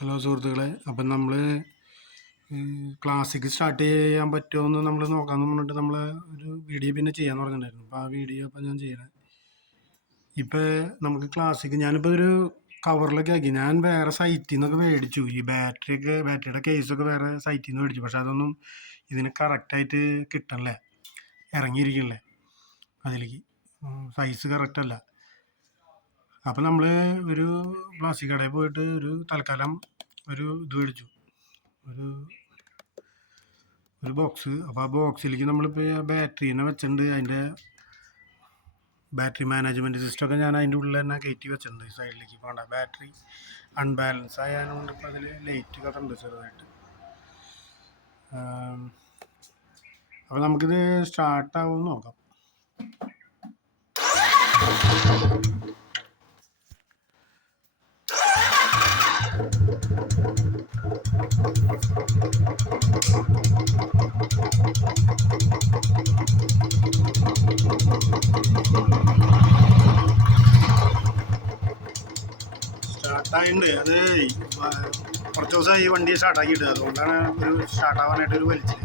Hello സുഹൃത്തുക്കളെ, അപ്പം നമ്മൾ ക്ലാസ്സിക്ക് സ്റ്റാർട്ട് ചെയ്യാൻ പറ്റുമോ എന്ന് നമ്മൾ നോക്കാമെന്ന് പറഞ്ഞിട്ട് നമ്മൾ ഒരു വീഡിയോ പിന്നെ ചെയ്യാൻ പറഞ്ഞിട്ടുണ്ടായിരുന്നു. അപ്പോൾ ആ വീഡിയോ അപ്പം ഞാൻ ചെയ്യണേ. ഇപ്പം നമുക്ക് ക്ലാസ്സിക്ക് ഞാനിപ്പോൾ ഒരു കവറിലൊക്കെ ആക്കി. ഞാൻ വേറെ സൈറ്റിൽ നിന്നൊക്കെ മേടിച്ചു. ഈ ബാറ്ററിയുടെ കേസൊക്കെ വേറെ സൈറ്റിൽ നിന്ന് മേടിച്ചു. പക്ഷെ അതൊന്നും ഇതിന് കറക്റ്റായിട്ട് കിട്ടണില്ലേ, ഇറങ്ങിയിരിക്കണില്ലേ അതിലേക്ക്, സൈസ് കറക്റ്റല്ല. അപ്പം നമ്മൾ ഒരു പ്ലാസ്റ്റിക് കടയിൽ പോയിട്ട് ഒരു തൽക്കാലം ഒരു ഇത് മേടിച്ചു, ഒരു ബോക്സ്. അപ്പോൾ ആ ബോക്സിലേക്ക് നമ്മളിപ്പോൾ ബാറ്ററീനെ വെച്ചിട്ടുണ്ട്. അതിൻ്റെ ബാറ്ററി മാനേജ്മെൻറ്റ് സിസ്റ്റമൊക്കെ ഞാൻ അതിൻ്റെ ഉള്ളിൽ തന്നെ കയറ്റി വെച്ചിട്ടുണ്ട്. ഈ സൈഡിലേക്ക് പോകണ്ട, ബാറ്ററി അൺബാലൻസ് ആയതുകൊണ്ട് ഇപ്പോൾ അതിൽ ലൈറ്റ് കത്തുണ്ട് ചെറുതായിട്ട്. അപ്പോൾ നമുക്കിത് സ്റ്റാർട്ടാവുമെന്ന് നോക്കാം. സ്റ്റാർട്ടായിട്ടുണ്ട്. അത് കുറച്ച് ദിവസമായി ഈ വണ്ടി സ്റ്റാർട്ടാക്കിയിട്ട്, അതുകൊണ്ടാണ് ഒരു സ്റ്റാർട്ടാവാനായിട്ട് ഒരു വലിച്ചിൽ.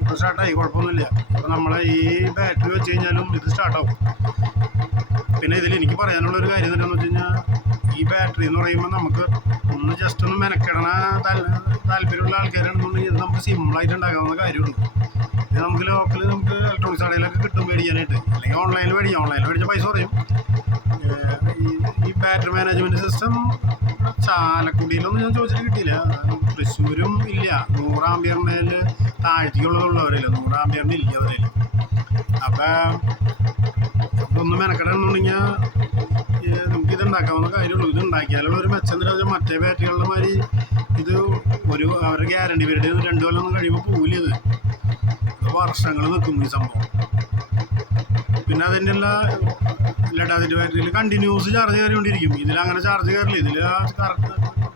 ഇപ്പോൾ സ്റ്റാർട്ടായി, കുഴപ്പമൊന്നുമില്ല. അപ്പോൾ നമ്മൾ ഈ ബാറ്ററി വെച്ച് കഴിഞ്ഞാലും ഇത് സ്റ്റാർട്ടാവും. പിന്നെ ഇതിൽ എനിക്ക് പറയാനുള്ളൊരു കാര്യം എന്താണെന്ന് വെച്ച് കഴിഞ്ഞാൽ, ഈ ബാറ്ററി എന്ന് പറയുമ്പോൾ നമുക്ക് ഒന്ന് ജസ്റ്റ് ഒന്ന് മെനക്കെടണ താല്പര്യമുള്ള ആൾക്കാരാണെന്നുണ്ടെങ്കിൽ ഇത് നമുക്ക് സിമ്പിളായിട്ട് ഉണ്ടാക്കാവുന്ന കാര്യമുള്ളൂ. ഇത് നമുക്ക് ലോക്കൽ നമുക്ക് ഇലക്ട്രോണിക്സ് കടയിലൊക്കെ കിട്ടും മേടിക്കാനായിട്ട്, അല്ലെങ്കിൽ ഓൺലൈനിൽ മേടിക്കാം. ഓൺലൈനിൽ മേടിച്ച പൈസ കുറയും. ഈ ബാറ്ററി മാനേജ്മെൻറ്റ് സിസ്റ്റം ചാലക്കുടിയിലൊന്നും ഞാൻ ചോദിച്ചിട്ട് കിട്ടിയില്ല. തൃശ്ശൂരും ഇല്ല. 100 ആംപിയറിൻ്റെ താഴ്ത്തിക്കുള്ളതുള്ളവരില്ല, 100 ആംപിയറിന് ഇല്ല അവരില്ല. അപ്പം ഒന്ന് മെനക്കെടാണെന്നുണ്ടെങ്കിൽ നമുക്കിത് ഉണ്ടാക്കാവുന്ന കാര്യമുള്ളൂ. ഇത് ഉണ്ടാക്കിയാലുള്ള ഒരു മെച്ചം എന്താണെന്ന് വെച്ചാൽ, മറ്റേ ബാറ്ററികളുടെ മാതിരി ഇത് അവരുടെ ഗ്യാരണ്ടി പീരീഡ് 2 കൊല്ലമൊന്നും കഴിയുമ്പോൾ പോവില്ല. ഇത് വർഷങ്ങൾ നിൽക്കും ഈ സംഭവം. പിന്നെ അതിൻ്റെ ലഡാസിൻ്റെ ബാറ്ററിയിൽ കണ്ടിന്യൂസ് ചാർജ് കയറിക്കൊണ്ടിരിക്കും. ഇതിലങ്ങനെ ചാർജ് കയറില്ല. ഇതിൽ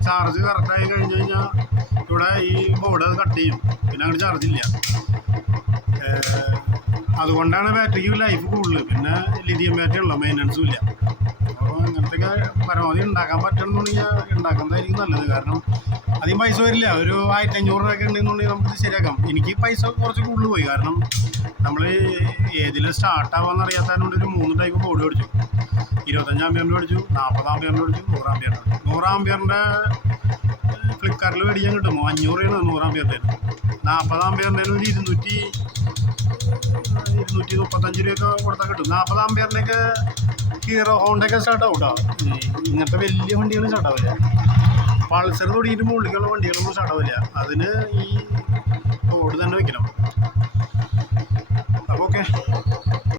ചാർജ് കറക്റ്റായി കഴിഞ്ഞ് കഴിഞ്ഞാൽ ഇവിടെ ഈ ബോർഡ് അത് കട്ട് ചെയ്യും, പിന്നെ അങ്ങനെ ചാർജില്ല. അതുകൊണ്ടാണ് ബാറ്ററിക്ക് ലൈഫ് കൂടുതൽ. പിന്നെ ലിഥിയം ബാറ്ററി ഉള്ള മെയിൻ്റനൻസും ഇല്ല. അപ്പോൾ ഇങ്ങനത്തെയൊക്കെ പരമാവധി ഉണ്ടാക്കാൻ പറ്റണമെന്നുണ്ടെങ്കിൽ ഉണ്ടാക്കുന്നതായിരിക്കും നല്ലത്. കാരണം അധികം പൈസ വരില്ല. ഒരു 1500 രൂപയൊക്കെ ഉണ്ടെന്നുണ്ടെങ്കിൽ നമുക്കിത് ശരിയാക്കാം. എനിക്ക് പൈസ കുറച്ച് കൂടുതൽ പോയി. കാരണം നമ്മൾ ഏതിൽ സ്റ്റാർട്ടാവാന്ന് അറിയാത്തതുകൊണ്ട് ഒരു 3 ടൈപ്പ് ബോർഡ് മേടിച്ചു. 25 ആംപിയറിൻ്റെ മേടിച്ചു, 40 ആംപിയറിൻ്റെ മേടിച്ചു, 100 ആംപിയറിൻ്റെ. 100 ആംപിയറിൻ്റെ ഫ്ലിപ്കാർട്ടിൽ മേടിക്കാൻ കിട്ടും 500 രൂപയാണ് 100 ആംപിയറിൻ്റെ. 40 ആംപിയറിൻ്റെ ഒരു 235 രൂപയൊക്കെ കൊടുത്താൽ കിട്ടും. 40 ആംപിയറിൻ്റെയൊക്കെ ഹീറോ ഹോണ്ടയൊക്കെ സ്റ്റാർട്ടാവും കേട്ടോ. ഇങ്ങനത്തെ വലിയ വണ്ടികൾ സ്റ്റാർട്ടാവില്ല. പൾസർ തുടങ്ങിയിട്ട് മുകളിലേക്കുള്ള വണ്ടികളൊന്നും സ്റ്റാർട്ടാവില്ല. അതിന് ഈ ബോർഡ് തന്നെ വെക്കണം.